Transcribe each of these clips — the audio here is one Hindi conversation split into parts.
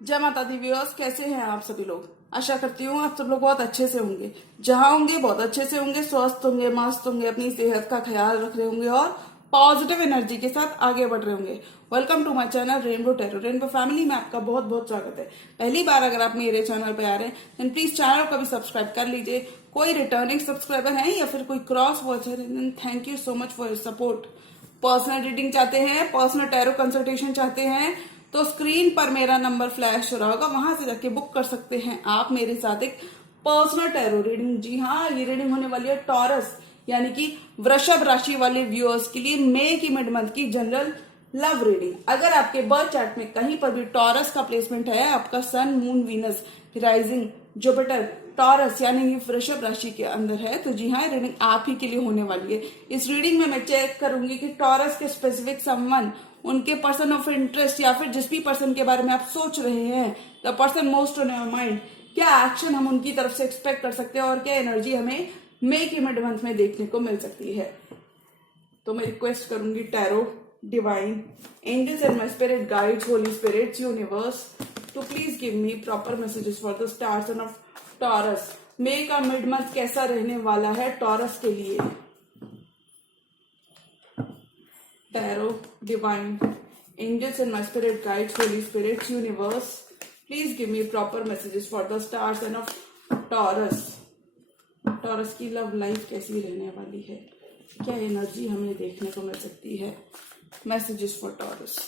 जय माता दी व्यूअर्स, कैसे हैं आप सभी लोग। आशा करती हूँ आप सब लोग बहुत अच्छे से होंगे। जहां होंगे बहुत अच्छे से होंगे, स्वस्थ होंगे, मस्त होंगे, अपनी सेहत का ख्याल रख रहे होंगे और पॉजिटिव एनर्जी के साथ आगे बढ़ रहे होंगे। Welcome to my channel rainbow tarot. Rainbow family में आपका बहुत बहुत स्वागत है। पहली बार अगर आप मेरे चैनल पे आ रहे हैं देन प्लीज चैनल को भी सब्सक्राइब कर लीजिए। कोई रिटर्निंग सब्सक्राइबर है या फिर कोई क्रॉस वॉचर है, thank you so much for your support. Personal reading चाहते हैं, पर्सनल टैरो कंसल्टेशन चाहते हैं तो स्क्रीन पर मेरा नंबर फ्लैश हो रहा होगा, वहां से जाके बुक कर सकते हैं आप मेरे साथ एक पर्सनल टैरो रीडिंग। जी हाँ, ये रीडिंग होने वाली है टॉरस यानी कि वृषभ राशि वाले व्यूअर्स के लिए मई की मिड मंथ की जनरल लव रीडिंग। अगर आपके बर्थ चार्ट में कहीं पर भी टॉरस का प्लेसमेंट है, आपका sun, moon, Venus, rising, Jupiter Taurus यानी कि वृषभ राशि के अंदर है, तो जी हाँ, रीडिंग आप ही के लिए होने वाली है। इस रीडिंग में मैं चेक करूंगी कि टॉरस के स्पेसिफिक समवन, उनके पर्सन ऑफ इंटरेस्ट या फिर जिस भी पर्सन के बारे में आप सोच रहे हैं, the person most on your mind, क्या एक्शन हम उनकी तरफ से एक्सपेक्ट कर सकते हैं और क्या एनर्जी हमें मई के मिड मंथ में देखने को मिल सकती है। तो मैं रिक्वेस्ट करूंगी tarot, divine, angels and my spirit guides, holy spirits, universe to please give me proper messages for the star sun of Taurus. मई का मिड मंथ कैसा रहने वाला है टॉरस के लिए। Tarot, divine, angels and my spirit guides, holy spirits, universe, please give me proper messages for the star sign of Taurus. Taurus की लव लाइफ कैसी रहने वाली है, क्या एनर्जी हमें देखने को मिल सकती है। Messages for Taurus.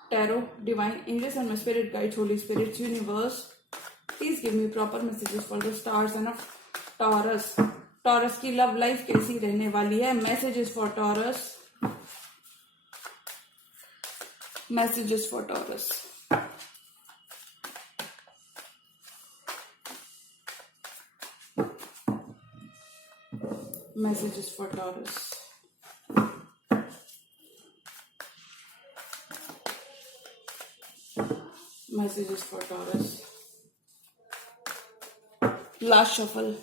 Tarot, divine, angels and my spirit guides, holy spirits, universe, please give me proper messages for the star sign of Taurus. Taurus की लव लाइफ कैसी रहने वाली है। Messages for Taurus, messages for Taurus. Messages for Taurus. Messages for Taurus. Last shuffle.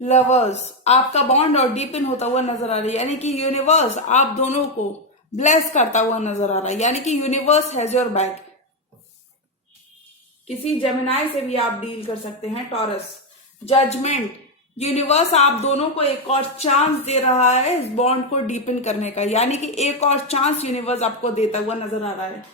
Lovers, आपका बॉन्ड और डीपन होता हुआ नजर आ रहा है, यानी कि यूनिवर्स आप दोनों को ब्लेस करता हुआ नजर आ रहा है, यानी कि यूनिवर्स हैज योर बैक। किसी जेमिनाई से भी आप डील कर सकते हैं टॉरस। जजमेंट, यूनिवर्स आप दोनों को एक और चांस दे रहा है इस बॉन्ड को डीपन करने का, यानी कि एक और चांस यूनिवर्स आपको देता हुआ नजर आ रहा है।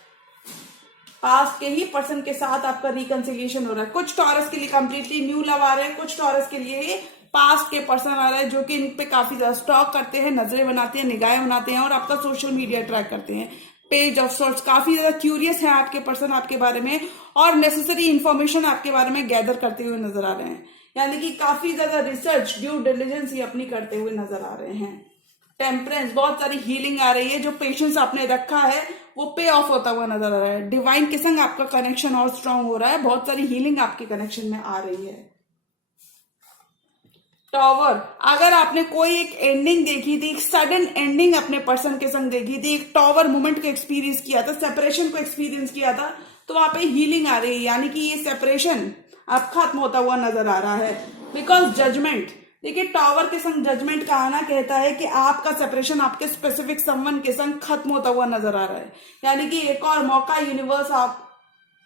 पास्ट के ही पर्सन के साथ आपका रिकंसिलिएशन हो रहा है। कुछ टॉरस के लिए कंप्लीटली न्यू लव आ रहे हैं, कुछ टॉरस के लिए ही पास्ट के पर्सन आ रहे हैं जो कि इन पे काफी ज्यादा स्टॉक करते हैं, नजरें बनाते हैं, निगाहें बनाते हैं और आपका सोशल मीडिया ट्रैक करते हैं। पेज ऑफ सॉर्ट्स, काफी ज्यादा क्यूरियस है आपके पर्सन आपके बारे में और नेसेसरी इंफॉर्मेशन आपके बारे में गैदर करते हुए नजर आ रहे हैं, यानी कि काफी ज्यादा रिसर्च, ड्यू डिलिजेंस ही अपनी करते हुए नजर आ रहे हैं। टेम्परेंस, बहुत सारी हीलिंग आ रही है, जो पेशेंस आपने रखा है वो पे ऑफ होता हुआ नजर आ रहा है। डिवाइन के संग आपका कनेक्शन और स्ट्रांग हो रहा है, बहुत सारी हीलिंग आपके कनेक्शन में आ रही है। टॉवर, अगर आपने कोई एक एंडिंग देखी थी, एक सडन एंडिंग अपने पर्सन के संग देखी थी, एक टॉवर मोमेंट को एक्सपीरियंस किया था, सेपरेशन को एक्सपीरियंस किया था, तो वहां पे हीलिंग आ रही है, यानी कि ये सेपरेशन अब खत्म होता हुआ नजर आ रहा है। बिकॉज जजमेंट, देखिए टॉवर के संग जजमेंट का आना कहता है कि आपका सेपरेशन आपके स्पेसिफिक समवन के संग खत्म होता हुआ नजर आ रहा है, यानी कि एक और मौका यूनिवर्स आप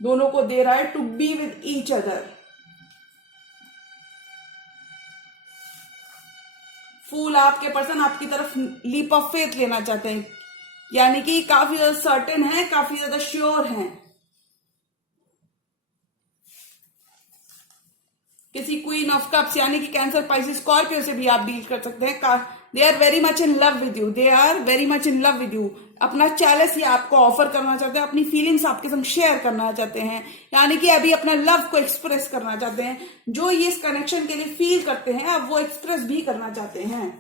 दोनों को दे रहा है to be with each other. Fool, आपके पर्सन आपकी तरफ लीप ऑफ फेथ लेना चाहते हैं, यानी कि काफी ज्यादा सर्टेन है, काफी ज्यादा श्योर हैं। किसी क्वीन ऑफ कप्स यानी कि कैंसर, पाइसेस, स्कॉर्पियो से भी आप डील कर सकते हैं। They are very much in love with you, they are very much in love with you. अपना चैलेंज ही आपको ऑफर करना चाहते हैं, अपनी फीलिंग्स आपके संग शेयर करना चाहते हैं, यानी कि अभी अपना लव को एक्सप्रेस करना चाहते हैं। जो ये इस कनेक्शन के लिए फील करते हैं अब वो एक्सप्रेस भी करना चाहते हैं,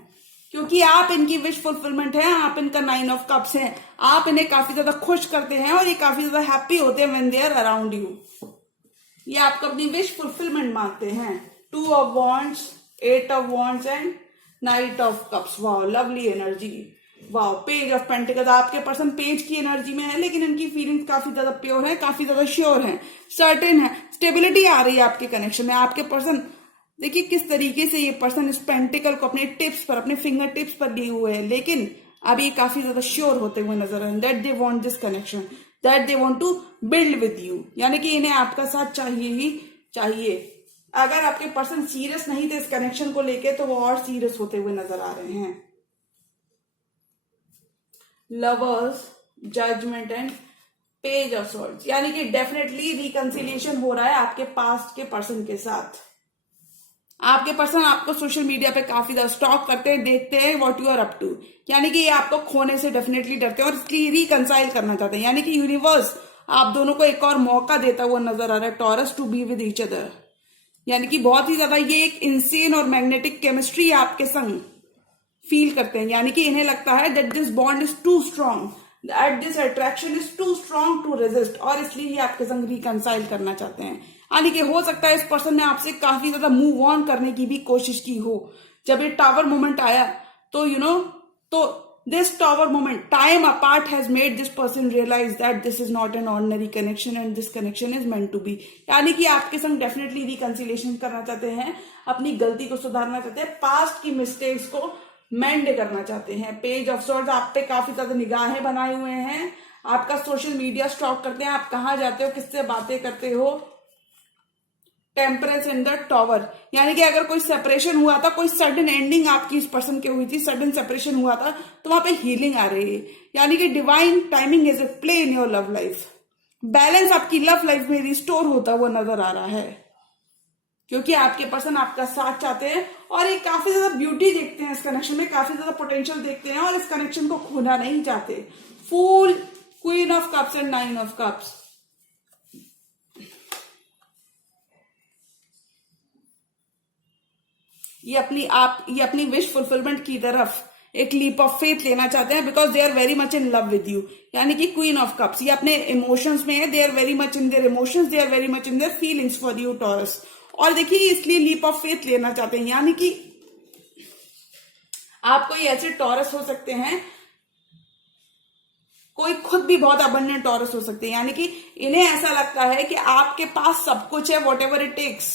क्योंकि आप इनकी विश फुलफिलमेंट है, आप इनका 9 ऑफ कप्स हैं, आप इन्हें काफी ज्यादा खुश करते हैं और ये काफी ज्यादा हैप्पी होते हैं when they are around you. ये आपको अपनी विश फुलफिलमेंट मांगते हैं। 2 of Wands, 8 of Wands and night of cups, वाह लवली एनर्जी, वाह पेज ऑफ पेंटिकल्स, आपके पर्सन पेज की एनर्जी में है लेकिन इनकी फीलिंग्स काफी ज्यादा प्योर है, काफी ज्यादा श्योर है, सर्टेन है, स्टेबिलिटी आ रही है आपके कनेक्शन में। आपके पर्सन देखिए किस तरीके से ये पर्सन इस पेंटिकल को अपने टिप्स पर, अपने फिंगर टिप्स पर लिए हुए हैं, लेकिन अब ये काफी ज्यादा श्योर होते हुए नजर आ रहे हैं that they want this connection, that they want to build with you, यानी कि इन्हें आपका साथ चाहिए ही चाहिए। अगर आपके पर्सन सीरियस नहीं थे इस कनेक्शन को लेके तो वो और सीरियस होते हुए नजर आ रहे हैं। Lovers, judgement and page of swords, यानी कि डेफिनेटली रिकंसिलिएशन हो रहा है आपके पास्ट के पर्सन के साथ। आपके पर्सन आपको सोशल मीडिया पे काफी ज्यादा स्टॉक करते हैं, देखते हैं what you are up to, यानी कि ये आपको खोने से डेफिनेटली डरते हैं और इसलिए रिकंसाइल करना चाहते हैं, यानी कि यूनिवर्स आप दोनों को एक और मौका देता हुआ नजर आ रहा है Taurus to be with each other, यानी कि बहुत ही ज्यादा ये एक इंसेन और मैग्नेटिक केमिस्ट्री आपके संग फील करते हैं, यानी कि इन्हें लगता है that this bond is too strong, that this attraction is too strong to resist, और इसलिए ये आपके संग रिकंसाइल करना चाहते हैं। यानी कि हो सकता है इस पर्सन ने आपसे काफी ज्यादा मूव ऑन करने की भी कोशिश की हो। जब ये टावर मोमेंट आया तो तो this tower moment time apart has made this person realise that this is not an ordinary connection and this connection is meant to be, यानी कि आपके संग डेफिनेटली रिकंसिलिएशन करना चाहते हैं, अपनी गलती को सुधारना चाहते हैं, पास्ट की मिस्टेक्स को मेंड करना चाहते हैं। पेज ऑफ सॉर्ड्स आप पे काफी ज्यादा निगाहें बनाए हुए हैं, आपका सोशल मीडिया स्टॉक करते हैं, आप कहाँ जाते हो, किससे बातें करते हो। टेम्परेंस इन द टॉवर, यानी कि अगर कोई सेपरेशन हुआ था, कोई सडन एंडिंग आपकी इस पर्सन की हुई थी, सडन सेपरेशन हुआ था, तो वहां पे हीलिंग आ रही है, यानी कि divine timing is a play in your love life. Balance आपकी लव लाइफ में रिस्टोर होता हुआ नजर आ रहा है, क्योंकि आपके पर्सन आपका साथ चाहते हैं और एक काफी ज्यादा ब्यूटी देखते हैं इस कनेक्शन में, काफी ज्यादा पोटेंशियल देखते हैं और इस कनेक्शन को खोना नहीं चाहते। Fool, queen of cups and nine of cups, ये अपनी विश फुलफिलमेंट की तरफ एक लीप ऑफ फेथ लेना चाहते हैं because they are very much in love with you, यानी कि क्वीन ऑफ कप्स ये अपने इमोशंस में है, they are very much in their emotions, they are very much in their feelings for you Taurus, और देखिए इसलिए लीप ऑफ फेथ लेना चाहते हैं, यानी कि आप कोई ऐसे टॉरस हो सकते हैं, कोई खुद भी बहुत अबंडेंट टॉरस हो सकते हैं, यानी कि इन्हें ऐसा लगता है कि आपके पास सब कुछ है, वॉट एवर इट टेक्स,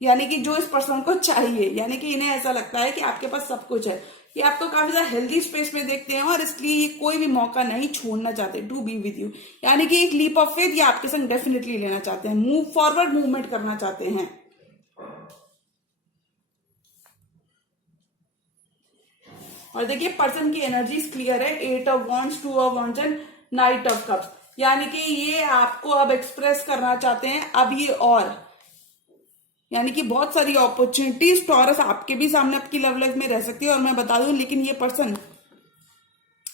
यानी कि जो इस पर्सन को चाहिए, यानी कि इन्हें ऐसा लगता है कि आपके पास सब कुछ है। ये आपको काफी ज्यादा हेल्दी स्पेस में देखते हैं और इसलिए ये कोई भी मौका नहीं छोड़ना चाहते टू बी विद यू, यानी कि एक लीप ऑफ फेथ ये आपके संग डेफिनेटली लेना चाहते हैं, मूव फॉरवर्ड मूवमेंट करना चाहते हैं। और देखिए पर्सन की एनर्जीज क्लियर है, 8 of wands, 2 of wands and night of cups, यानी कि ये आपको अब एक्सप्रेस करना चाहते हैं अब ये, और यानी कि बहुत सारी अपॉर्चुनिटीज टॉरस आपके भी सामने आपकी लव लाइफ में रह सकती है, और मैं बता दूं लेकिन ये पर्सन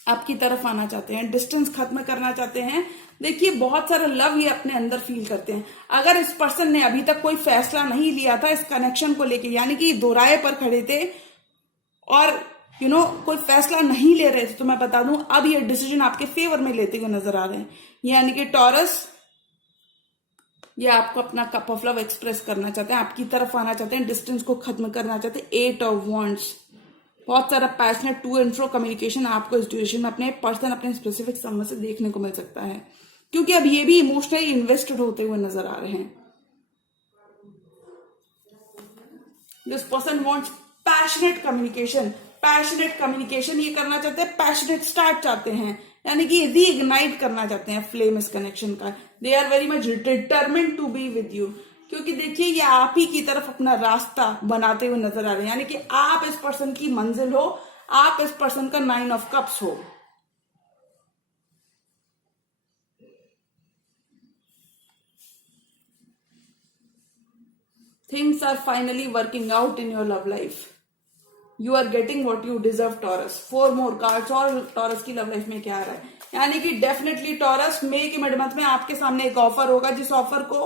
आपकी तरफ आना चाहते हैं, डिस्टेंस खत्म करना चाहते हैं। देखिए बहुत सारा लव ये अपने अंदर फील करते हैं। अगर इस पर्सन ने अभी तक कोई फैसला नहीं लिया था इस कनेक्शन को लेके, यानी कि दोराहे पर खड़े थे और कोई फैसला नहीं ले रहे थे, तो मैं बता दूं अब ये डिसीजन आपके फेवर में लेते हुए नजर आ रहे हैं, यानी कि टॉरस ये आपको अपना कप ऑफ लव एक्सप्रेस करना चाहते हैं, आपकी तरफ आना चाहते हैं, डिस्टेंस को खत्म करना चाहते हैं। 8 ऑफ वॉन्ड्स, बहुत सारा passionate to and fro communication आपको इस ड्यूरेशन में अपने पर्सन, अपने स्पेसिफिक समय से देखने को मिल सकता है, क्योंकि अब ये भी इमोशनली इन्वेस्टेड होते हुए नजर आ रहे हैं। This person wants passionate communication, passionate communication ये करना चाहते हैं, पैशनेट स्टार्ट चाहते हैं, यानी कि रीइग्नाइट करना चाहते हैं फ्लेम इस कनेक्शन का। They are very much determined to be with you, क्योंकि देखिए ये आप ही की तरफ अपना रास्ता बनाते हुए नजर आ रहे हैं, यानी कि आप इस पर्सन की मंजिल हो, आप इस पर्सन का 9 ऑफ कप्स हो। Things are finally working out in your love life, you are getting what you deserve Taurus. 4 more cards, और टॉरस की लव लाइफ में क्या आ रहा है, यानी कि डेफिनेटली टॉरस मई के मिड मंथ में आपके सामने एक ऑफर होगा, जिस ऑफर को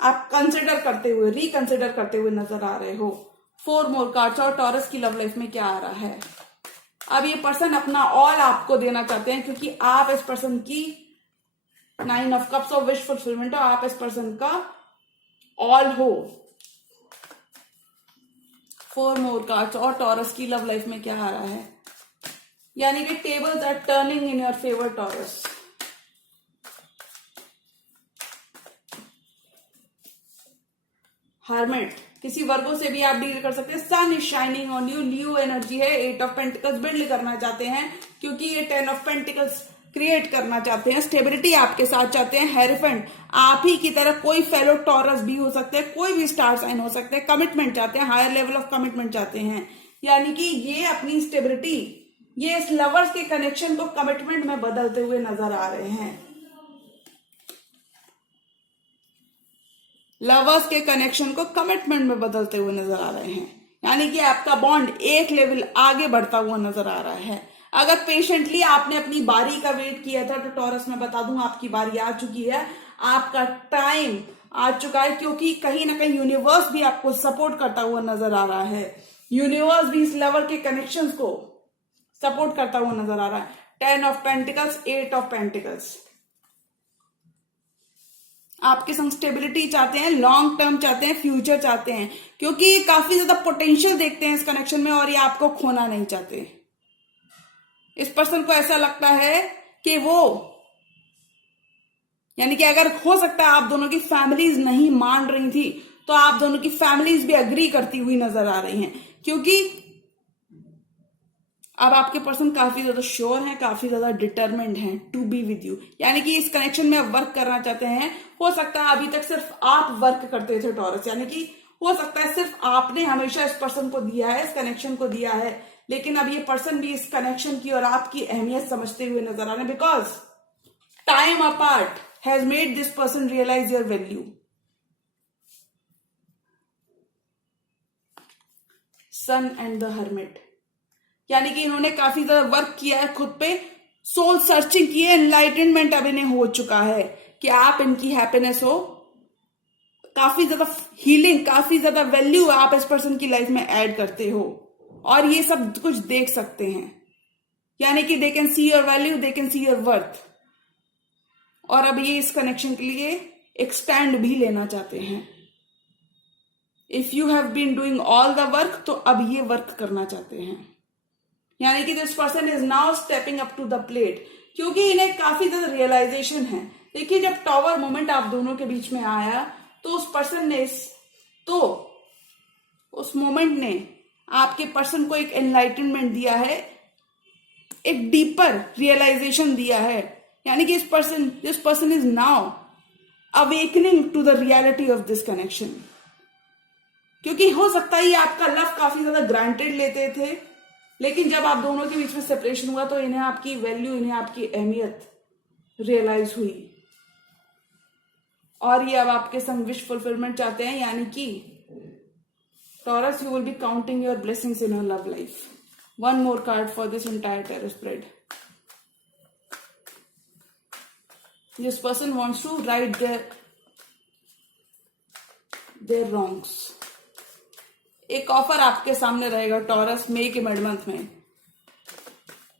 आप कंसिडर करते हुए, रिकंसिडर करते हुए नजर आ रहे हो। 4 मोर कार्ड्स, और टॉरस की लव लाइफ में क्या आ रहा है, अब ये पर्सन अपना ऑल आपको देना चाहते हैं, क्योंकि आप इस पर्सन की 9 ऑफ कप्स और विश फुलफिलमेंट हो, आप इस पर्सन का ऑल हो। 4 मोर कार्ड्स और टॉरस की लव लाइफ में क्या आ रहा है, यानी कि tables are turning in your favour Taurus. Hermit, किसी वर्गो से भी आप डील कर सकते हैं। Sun is shining on you, Leo energy है। 8 ऑफ पेंटिकल्स बिल्ड करना चाहते हैं क्योंकि ये 10 ऑफ पेंटिकल्स क्रिएट करना चाहते हैं, स्टेबिलिटी आपके साथ चाहते हैं। हेरेफेंट, आप ही की तरह कोई फेलो टॉरस भी हो सकते हैं, कोई भी स्टार साइन हो सकते हैं। कमिटमेंट चाहते हैं, हायर लेवल ऑफ कमिटमेंट चाहते हैं, यानी कि ये अपनी स्टेबिलिटी, ये इस लवर्स के कनेक्शन को कमिटमेंट में बदलते हुए नजर आ रहे हैं। लवर्स के कनेक्शन को कमिटमेंट में बदलते हुए नजर आ रहे हैं, यानी कि आपका बॉन्ड एक लेवल आगे बढ़ता हुआ नजर आ रहा है। अगर पेशेंटली आपने अपनी बारी का वेट किया था तो टॉरस में बता दूं आपकी बारी आ चुकी है, आपका टाइम आ चुका है, क्योंकि कहीं ना कहीं यूनिवर्स भी आपको सपोर्ट करता हुआ नजर आ रहा है। यूनिवर्स भी इस लेवल के कनेक्शंस को सपोर्ट करता हुआ नजर आ रहा है। 10 ऑफ पेंटिकल्स, 8 ऑफ पेंटिकल्स, आपके संग स्टेबिलिटी चाहते हैं, लॉन्ग टर्म चाहते हैं, फ्यूचर चाहते हैं, क्योंकि काफी ज्यादा पोटेंशियल देखते हैं इस कनेक्शन में और ये आपको खोना नहीं चाहते। इस पर्सन को ऐसा लगता है कि वो, यानी कि अगर हो सकता है आप दोनों की फैमिलीज नहीं मान रही थी तो आप दोनों की फैमिलीज भी अग्री करती हुई नजर आ रही हैं, क्योंकि अब आपके पर्सन काफी ज्यादा श्योर हैं, काफी ज्यादा डिटरमिन्ड हैं टू बी विद यू, यानी कि इस कनेक्शन में वर्क करना चाहते हैं। हो सकता है अभी तक सिर्फ आप वर्क करते थे टॉरस, यानी कि हो सकता है सिर्फ आपने हमेशा इस पर्सन को दिया है, इस कनेक्शन को दिया है, लेकिन अब ये पर्सन भी इस कनेक्शन की और आपकी अहमियत समझते हुए नजर आ रहे हैं, because time apart has made this person realise your value. Sun and the hermit, यानी कि इन्होंने काफी ज्यादा वर्क किया है खुद पे, सोल सर्चिंग की है, एनलाइटनमेंट अब इन्हें हो चुका है कि आप इनकी हैप्पीनेस हो, काफी ज्यादा हीलिंग, काफी ज्यादा वैल्यू आप इस पर्सन की लाइफ में ऐड करते हो और ये सब कुछ देख सकते हैं, यानी कि they can see your value, they can see your worth, और अब ये इस कनेक्शन के लिए एक स्टैंड भी लेना चाहते हैं। If you have been doing all the work, तो अब ये वर्क करना चाहते हैं, यानी कि this person is now stepping up to the plate, क्योंकि इन्हें काफी ज्यादा रियलाइजेशन है। देखिए, जब टॉवर मोमेंट आप दोनों के बीच में आया तो उस पर्सन ने उस मोमेंट ने आपके पर्सन को एक एनलाइटनमेंट दिया है, एक डीपर रियलाइजेशन दिया है, यानी कि this person is now awakening to the reality of this connection. क्योंकि हो सकता है ये आपका लव काफी ज्यादा ग्रांटेड लेते थे, लेकिन जब आप दोनों के बीच में सेपरेशन हुआ तो इन्हें आपकी वैल्यू, इन्हें आपकी अहमियत रियलाइज हुई और ये अब आपके संग विश फुलफिलमेंट चाहते हैं, यानी कि taurus, you will be counting your blessings in your love life. One more card for this entire tarot spread. This person wants to right their wrongs. एक ऑफर आपके सामने रहेगा टॉरस मई के मिड मंथ में,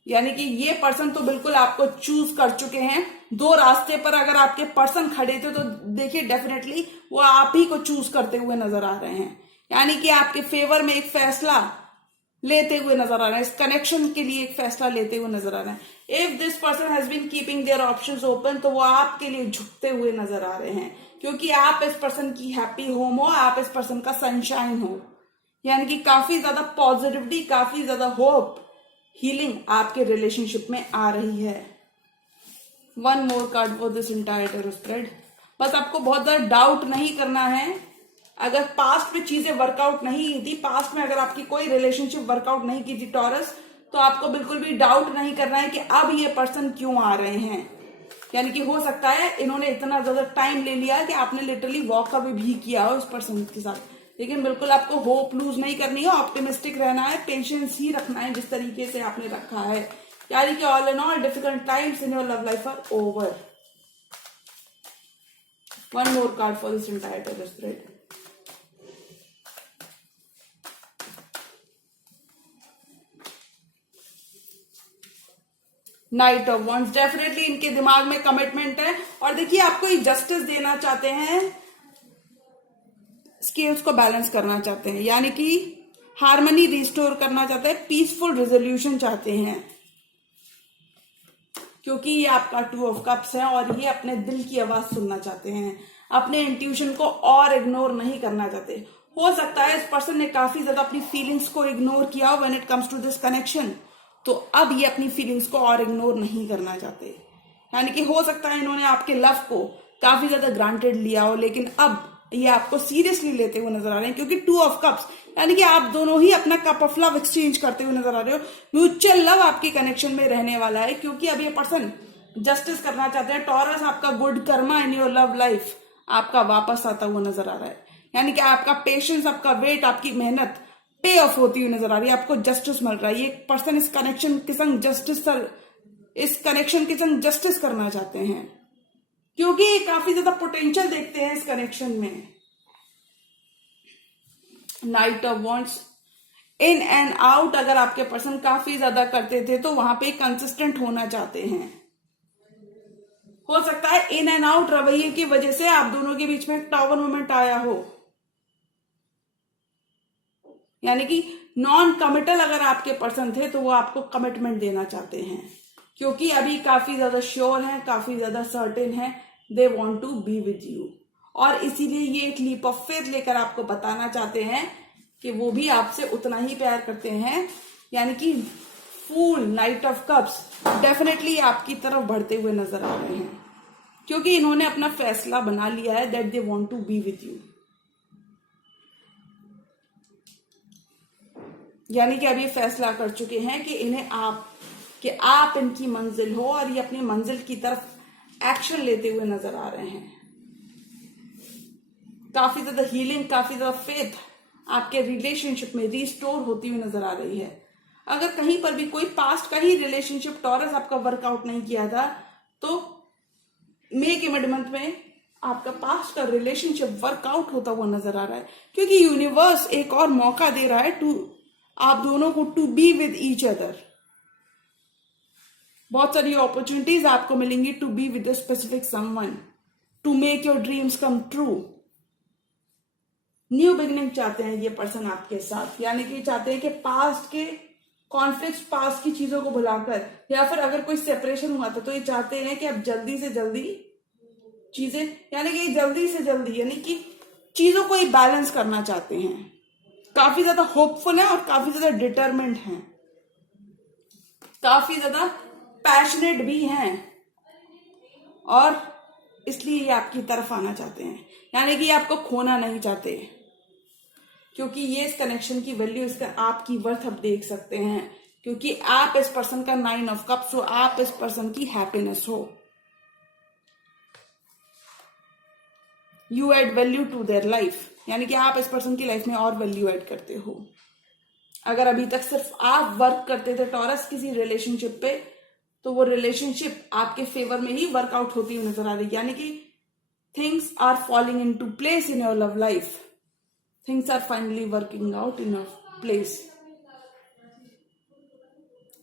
यानी कि ये पर्सन तो बिल्कुल आपको चूज कर चुके हैं। दो रास्ते पर अगर आपके पर्सन खड़े थे तो देखिए डेफिनेटली वो आप ही को चूज करते हुए नजर आ रहे हैं, यानी कि आपके फेवर में एक फैसला लेते हुए नजर आ रहे हैं, इस कनेक्शन के लिए एक फैसला लेते हुए नजर आ रहे हैं। If this person has been keeping their options open, तो वो आपके लिए झुकते हुए नजर आ रहे हैं, क्योंकि आप इस पर्सन की हैप्पी होम हो, आप इस पर्सन का सनशाइन हो, यानी कि काफी ज्यादा पॉजिटिविटी, काफी ज्यादा होप, हीलिंग आपके रिलेशनशिप में आ रही है। One more card for this entire tarot spread. बस आपको बहुत ज्यादा डाउट नहीं करना है। अगर पास्ट में चीजें वर्कआउट नहीं की थी, पास्ट में अगर आपकी कोई रिलेशनशिप वर्कआउट नहीं की थी टॉरस, तो आपको बिल्कुल भी डाउट नहीं करना है कि अब ये पर्सन क्यों आ रहे हैं, यानी कि हो सकता है इन्होंने इतना ज्यादा टाइम ले लिया कि आपने लिटरली वॉक अवे भी किया हो उस पर्सन के साथ, लेकिन बिल्कुल आपको होप लूज नहीं करनी है, ऑप्टिमिस्टिक रहना है, पेशेंस ही रखना है जिस तरीके से आपने रखा है, यानी कि all in all difficult times in your love life are over. One more card for this entire tarot spread. Knight of wands, definitely इनके दिमाग में कमिटमेंट है और देखिए आपको ये जस्टिस देना चाहते हैं, स्केल्स को बैलेंस करना चाहते हैं, यानी कि हार्मनी रिस्टोर करना चाहते हैं, पीसफुल रेजोल्यूशन चाहते हैं, क्योंकि ये आपका 2 ऑफ कप्स है और ये अपने दिल की आवाज सुनना चाहते हैं, अपने इंट्यूशन को और इग्नोर नहीं करना चाहते। हो सकता है इस पर्सन ने काफी ज्यादा अपनी फीलिंग्स को इग्नोर किया हो when it comes to this connection, तो अब ये अपनी फीलिंग्स को और इग्नोर नहीं करना चाहते। यानी कि हो सकता है इन्होंने आपके लव को काफी ज्यादा ग्रांटेड लिया हो, लेकिन अब ये आपको सीरियसली लेते हुए नजर आ रहे हैं, क्योंकि 2 ऑफ कप्स यानी कि आप दोनों ही अपना कप ऑफ लव एक्सचेंज करते हुए नजर आ रहे हो। म्यूचुअल लव आपके कनेक्शन में रहने वाला है, क्योंकि अब ये पर्सन जस्टिस करना चाहते हैं। टॉरस, आपका good Karma in your love life आपका वापस आता हुआ नजर आ रहा है, यानी कि आपका पेशेंस, आपका वेट, आपकी मेहनत पे ऑफ होती हुई नजर आ रही है, आपको जस्टिस मिल रहा है। ये पर्सन इस कनेक्शन के संग जस्टिस करना चाहते हैं, क्योंकि ये काफी ज्यादा पोटेंशियल देखते हैं इस कनेक्शन में। Night of wands, in and out अगर आपके पर्सन काफी ज्यादा करते थे तो वहां पे कंसिस्टेंट होना चाहते हैं। हो सकता है इन एंड आउट रवैये की वजह से आप दोनों के बीच में टावर मोमेंट आया हो, यानी कि नॉन कमिटल अगर आपके पर्सन थे तो वो आपको कमिटमेंट देना चाहते हैं, क्योंकि अभी काफी ज्यादा श्योर हैं, काफी ज्यादा सर्टेन हैं, they want to be with you, और इसीलिए ये एक लीप ऑफ फेथ लेकर आपको बताना चाहते हैं कि वो भी आपसे उतना ही प्यार करते हैं। यानी कि फूल, नाइट ऑफ कप्स डेफिनेटली आपकी तरफ बढ़ते हुए नजर आ रहे हैं, क्योंकि इन्होंने अपना फैसला बना लिया है that they want to be with you. यानी कि अब ये फैसला कर चुके हैं कि आप इनकी मंजिल हो, और ये अपनी मंजिल की तरफ एक्शन लेते हुए नजर आ रहे हैं। काफी ज्यादा हीलिंग, काफी ज्यादा फेथ आपके रिलेशनशिप में रिस्टोर होती हुई नजर आ रही है। अगर कहीं पर भी कोई पास्ट का ही रिलेशनशिप टॉरस आपका वर्कआउट नहीं किया था, तो मे के मिड मंथ में आपका पास्ट का रिलेशनशिप वर्कआउट होता हुआ नजर आ रहा है, क्योंकि यूनिवर्स एक और मौका दे रहा है आप दोनों को to be with each other. बहुत सारी अपॉर्चुनिटीज आपको मिलेंगी to be with a specific someone, to make your dreams come true. New beginning चाहते हैं ये पर्सन आपके साथ, यानी कि चाहते हैं कि पास्ट के कॉन्फ्लिक्ट, पास्ट की चीजों को भुलाकर, या फिर अगर कोई सेपरेशन हुआ था तो ये चाहते हैं कि अब जल्दी से जल्दी चीजें, यानी कि जल्दी से जल्दी, यानी कि चीजों को ही बैलेंस करना चाहते हैं। काफी ज्यादा होपफुल है और काफी ज्यादा डिटरमिन्ड हैं, काफी ज्यादा पैशनेट भी हैं, और इसलिए ये आपकी तरफ आना चाहते हैं, यानी कि ये आपको खोना नहीं चाहते, क्योंकि ये इस कनेक्शन की वैल्यू, इसका आपकी वर्थ अब देख सकते हैं, क्योंकि आप इस पर्सन का 9 ऑफ कप्स हो, आप इस पर्सन की हैप्पीनेस हो। You add value to their life, यानी कि आप इस पर्सन की लाइफ में और वैल्यू ऐड करते हो। अगर अभी तक सिर्फ आप वर्क करते थे टॉरस किसी रिलेशनशिप पे, तो वो रिलेशनशिप आपके फेवर में ही वर्कआउट होती हुई नजर आ रही है, यानी कि things are falling in to place in your love life, things are finally working out in your place.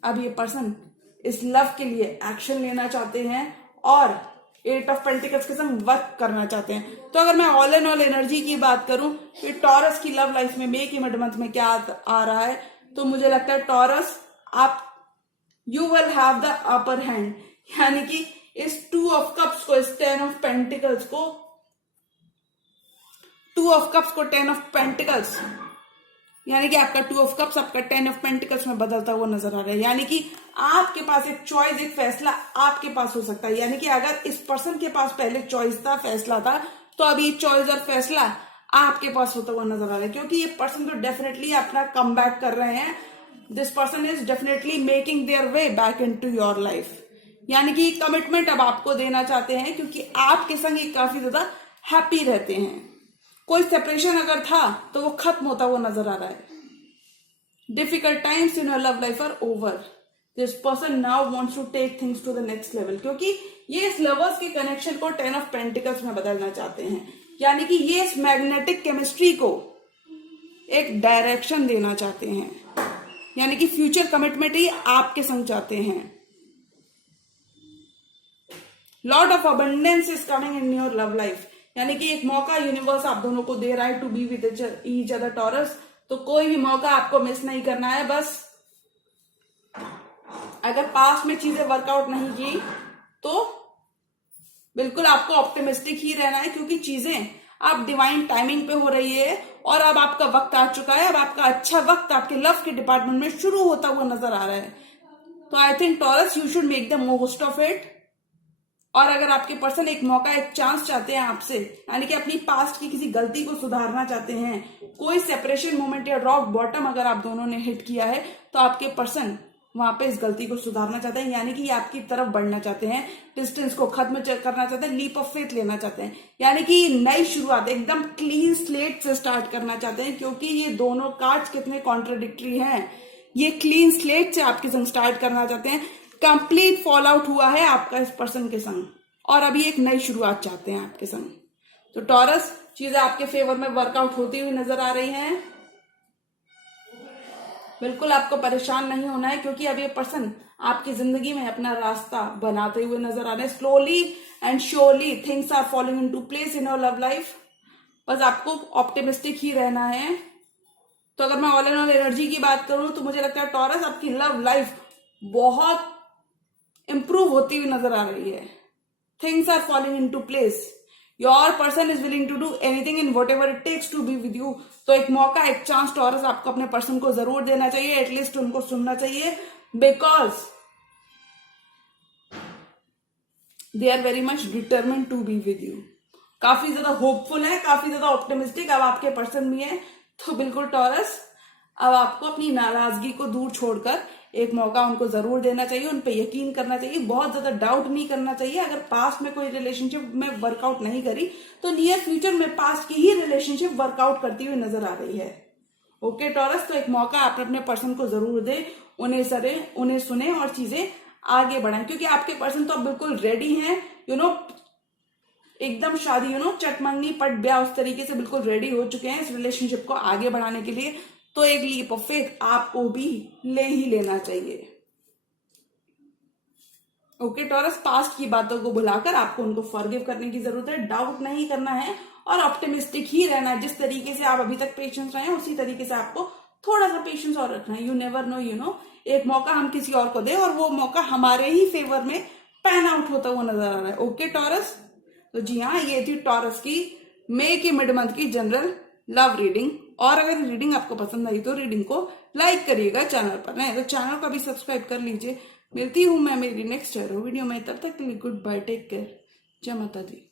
अब ये पर्सन इस लव के लिए एक्शन लेना चाहते हैं और 8 ऑफ पेंटिकल्स के संग वर्क करना चाहते हैं। तो अगर मैं ऑल एंड ऑल एनर्जी की बात करूं कि टॉरस की लव लाइफ में मे के मिड मंथ में क्या आ रहा है, तो मुझे लगता है टॉरस, आप you will have the upper hand, यानी कि इस 2 ऑफ कप्स को, इस 10 ऑफ पेंटिकल्स को, 2 ऑफ कप्स को 10 ऑफ पेंटिकल्स, यानी कि आपका 2 ऑफ कप्स आपका 10 ऑफ पेंटिकल्स में बदलता हुआ नजर आ रहा है। यानी कि आपके पास एक चॉइस, एक फैसला आपके पास हो सकता है। यानी कि अगर इस पर्सन के पास पहले चॉइस था, फैसला था, तो अभी चॉइस और फैसला आपके पास होता हुआ नजर आ रहा है, क्योंकि ये पर्सन तो डेफिनेटली अपना कम बैक कर रहे हैं। This person is definitely making their way back in to your life, यानी कि कमिटमेंट अब आपको देना चाहते हैं, क्योंकि आपके संग ये काफी ज्यादा हैप्पी रहते हैं। कोई सेपरेशन अगर था तो वो खत्म होता हुआ नजर आ रहा है। Difficult times in your love life are over, this person now wants to take things to the next level, क्योंकि ये इस लवर्स के कनेक्शन को 10 ऑफ पेंटिकल्स में बदलना चाहते हैं, यानी कि ये इस मैग्नेटिक केमिस्ट्री को एक डायरेक्शन देना चाहते हैं, यानी कि फ्यूचर कमिटमेंट ही आपके संग चाहते हैं। Lord of abundance is coming in your love life, यानी कि एक मौका यूनिवर्स आप दोनों को दे रहा है to be with each other Taurus. तो कोई भी मौका आपको मिस नहीं करना है। बस अगर पास्ट में चीजें वर्कआउट नहीं की तो बिल्कुल आपको ऑप्टिमिस्टिक ही रहना है, क्योंकि चीजें अब डिवाइन टाइमिंग पे हो रही है और अब आपका वक्त आ चुका है। अब आपका अच्छा वक्त आपके लव के डिपार्टमेंट में शुरू होता हुआ नजर आ रहा है। तो I think taurus you should make the most of it. और अगर आपके पर्सन एक मौका, एक चांस चाहते हैं आपसे, यानी कि अपनी पास्ट की किसी गलती को सुधारना चाहते हैं, कोई सेपरेशन मोमेंट या रॉक बॉटम अगर आप दोनों ने हिट किया है, तो आपके पर्सन वहां पे इस गलती को सुधारना चाहते हैं, यानी कि ये आपकी तरफ बढ़ना चाहते हैं, डिस्टेंस को खत्म करना चाहते हैं, लीप ऑफ फेथ लेना चाहते हैं, यानी कि नई शुरुआत एकदम क्लीन स्लेट से स्टार्ट करना चाहते हैं। क्योंकि ये दोनों कार्ड्स कितने कॉन्ट्राडिक्टरी हैं। ये क्लीन स्लेट से आपके संग स्टार्ट करना चाहते हैं। कंप्लीट फॉल आउट हुआ है आपका इस पर्सन के संग और अभी एक नई शुरुआत चाहते हैं आपके संग। तो टॉरस, चीजें आपके फेवर में वर्कआउट होती हुई नजर आ रही हैं। बिल्कुल आपको परेशान नहीं होना है, क्योंकि अब ये पर्सन आपकी जिंदगी में अपना रास्ता बनाते हुए नजर आ रहे हैं। Slowly and surely things are following into place in your love life. बस आपको ऑप्टिमिस्टिक ही रहना है। तो अगर मैं ऑल एंड ऑल एनर्जी की बात करूं तो मुझे लगता है टॉरस, आपकी लव लाइफ बहुत इंप्रूव होती हुई नजर आ रही है। Things are following into place. Your person is willing to do anything in whatever it takes to be with you. तो एक मौका, एक चांस टॉरस आपको अपने पर्सन को जरूर देना चाहिए, एटलीस्ट उनको सुनना चाहिए, because they are very much determined to be with you. काफी ज्यादा होपफुल है, काफी ज्यादा ऑप्टिमिस्टिक अब आपके पर्सन भी है। तो बिल्कुल टॉरस, अब आपको अपनी नाराजगी को दूर छोड़कर एक मौका उनको जरूर देना चाहिए, उन पे यकीन करना चाहिए, बहुत ज्यादा डाउट नहीं करना चाहिए। अगर पास्ट में कोई रिलेशनशिप में वर्कआउट नहीं करी तो नियर फ्यूचर में पास्ट की ही रिलेशनशिप वर्कआउट करती हुई नजर आ रही है। ओके टॉरस, तो एक मौका आप अपने पर्सन को जरूर दे, उन्हें सुने और चीजें आगे बढ़ाएं, क्योंकि आपके पर्सन तो अब बिल्कुल रेडी हैं, एकदम शादी, चटमंगनी पट ब्याह उस तरीके से बिल्कुल रेडी हो चुके हैं इस रिलेशनशिप को आगे बढ़ाने के लिए। तो एक लीप ऑफ फेथ आपको भी ले ही लेना चाहिए। ओके टॉरस, पास्ट की बातों को भुलाकर आपको उनको फॉरगिव करने की जरूरत है, डाउट नहीं करना है और ऑप्टिमिस्टिक ही रहना है। जिस तरीके से आप अभी तक पेशेंस रहे हैं उसी तरीके से आपको थोड़ा सा पेशेंस और रखना है। यू नेवर नो, एक मौका हम किसी और को दे और वो मौका हमारे ही फेवर में पैन आउट होता हुआ नजर आ रहा है। ओके टॉरस, तो जी हाँ, ये थी टॉरस की मई की मिड मंथ की जनरल लव रीडिंग। और अगर रीडिंग आपको पसंद आई तो रीडिंग को लाइक करिएगा, चैनल पर नए तो चैनल को भी सब्सक्राइब कर लीजिए। मिलती हूं मैं मेरी नेक्स्ट वीडियो में, तब तक के लिए गुड बाय, टेक केयर, जय माता दी।